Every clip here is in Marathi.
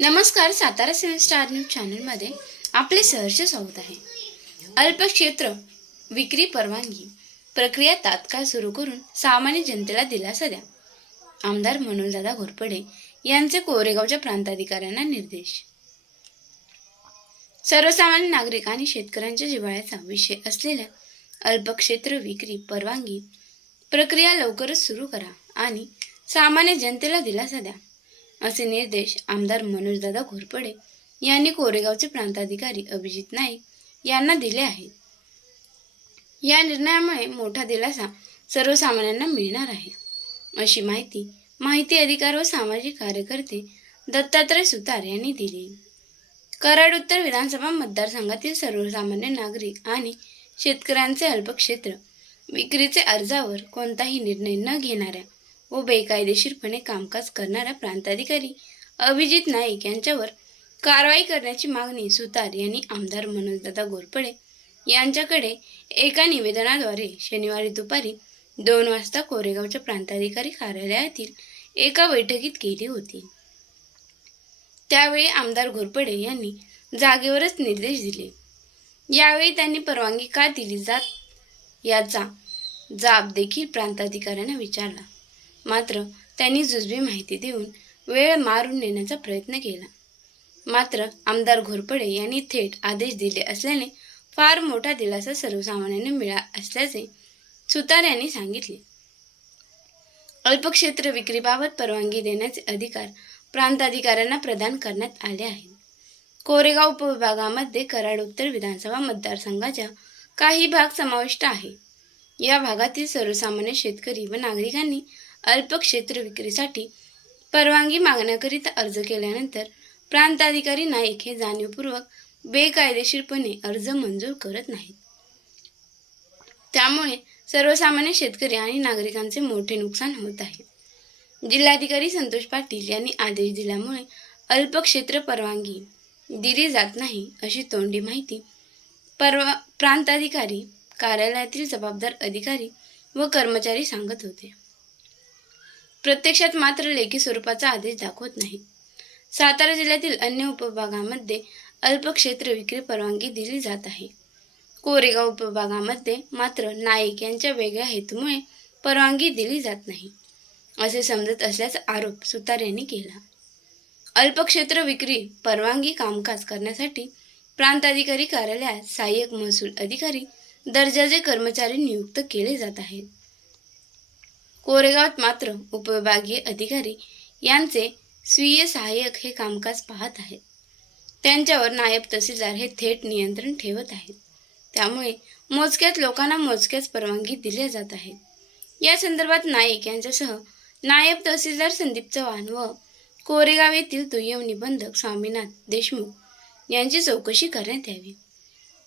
नमस्कार सातारा सेवन स्टार न्यूज चॅनलमध्ये आपले सहर्ष स्वागत आहे. अल्पक्षेत्र विक्री परवानगी प्रक्रिया तात्काळ सुरू करून सामान्य जनतेला दिलासा द्या. आमदार मनोजदादा घोरपडे यांचे कोरेगावच्या प्रांताधिकाऱ्यांना निर्देश. सर्वसामान्य नागरिक आणि शेतकऱ्यांच्या जिव्हाळ्याचा विषय असलेल्या अल्पक्षेत्र विक्री परवानगी प्रक्रिया लवकरच सुरू करा आणि सामान्य जनतेला दिलासा द्या. असे निर्देश आमदार मनोजदादा घोरपडे यांनी कोरेगावचे प्रांताधिकारी अभिजित नाईक यांना दिले आहेत. या निर्णयामुळे मोठा दिलासा सर्वसामान्यांना मिळणार आहे. अशी माहिती माहिती अधिकार व सामाजिक कार्यकर्ते दत्तात्रय सुतार यांनी दिली. कराड उत्तर विधानसभा मतदारसंघातील सर्वसामान्य नागरिक आणि शेतकऱ्यांचे अल्पक्षेत्र विक्रीचे अर्जावर कोणताही निर्णय न घेणाऱ्या व बेकायदेशीरपणे कामकाज करणारा प्रांताधिकारी अभिजित नाईक यांच्यावर कारवाई करण्याची मागणी सुतार यांनी आमदार मनोजदादा घोरपडे यांच्याकडे एका निवेदनाद्वारे शनिवारी दुपारी दोन वाजता कोरेगावच्या प्रांताधिकारी कार्यालयातील एका बैठकीत केली होती. त्यावेळी आमदार घोरपडे यांनी जागेवरच निर्देश दिले. यावेळी त्यांनी परवानगी का दिली जात याचा जाब देखील प्रांताधिकाऱ्यांना विचारला. मात्र त्यांनी जुजबी माहिती देऊन वेळ मारून नेण्याचा प्रयत्न केला. मात्र आमदार घोरपडे यांनी थेट आदेश दिले असल्याने फार मोठा दिलासा सर्वसामान्यांना मिळा असल्याचे सुतार यांनी सांगितले. अल्पक्षेत्र विक्रीबाबत परवानगी देण्याचे अधिकार प्रांताधिकाऱ्यांना प्रदान करण्यात आले आहेत. कोरेगाव उपविभागामध्ये कराड उत्तर विधानसभा मतदारसंघाच्या काही भाग समाविष्ट आहे. या भागातील सर्वसामान्य शेतकरी व नागरिकांनी अल्पक्षेत्र विक्रीसाठी परवानगी मागण्याकरिता अर्ज केल्यानंतर प्रांताधिकारी नाईक हे जाणीवपूर्वक बेकायदेशीरपणे अर्ज मंजूर करत नाहीत. त्यामुळे सर्वसामान्य शेतकरी आणि नागरिकांचे मोठे नुकसान होत आहे. जिल्हाधिकारी संतोष पाटील यांनी आदेश दिल्यामुळे अल्पक्षेत्र परवानगी दिली जात नाही अशी तोंडी माहिती परवा प्रांताधिकारी कार्यालयातील जबाबदार अधिकारी व कर्मचारी सांगत होते. प्रत्यक्षात मात्र लेखी स्वरूपाचा आदेश दाखवत नाही. सातारा जिल्ह्यातील अन्य उपभागामध्ये अल्पक्षेत्र विक्री परवानगी दिली जात आहे. कोरेगाव उपभागामध्ये मात्र नाईक यांच्या वेगळ्या हेतूमुळे परवानगी दिली जात नाही असे समजत असल्याचा आरोप सुतार यांनी केला. अल्पक्षेत्र विक्री परवानगी कामकाज करण्यासाठी प्रांताधिकारी कार्यालयात सहाय्यक महसूल अधिकारी दर्जाचे कर्मचारी नियुक्त केले जात आहेत. कोरेगावात मात्र उपविभागीय अधिकारी यांचे स्वीय सहाय्यक हे कामकाज पाहत आहेत. त्यांच्यावर नायब तहसीलदार हे थेट नियंत्रण ठेवत आहेत. त्यामुळे मोजक्याच लोकांना मोजक्याच परवानगी दिल्या जात आहेत. या संदर्भात नाईक यांच्यासह नायब तहसीलदार संदीप चव्हाण व कोरेगाव येथील दुय्यम निबंधक स्वामीनाथ देशमुख यांची चौकशी करण्यात यावी.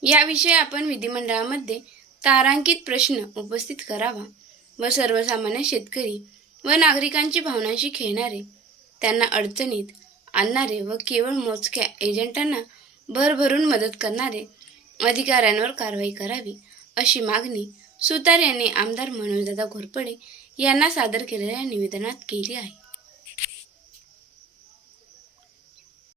याविषयी आपण विधिमंडळामध्ये तारांकित प्रश्न उपस्थित करावा. व सर्वसामान्य शेतकरी व नागरिकांची भावनांशी खेळणारे त्यांना अडचणीत आणणारे व केवळ मोजक्या एजंटांना भरभरून मदत करणारे अधिकाऱ्यांवर कारवाई करावी अशी मागणी सुतार यांनी आमदार मनोजदादा घोरपडे यांना सादर केलेल्या निवेदनात केली आहे.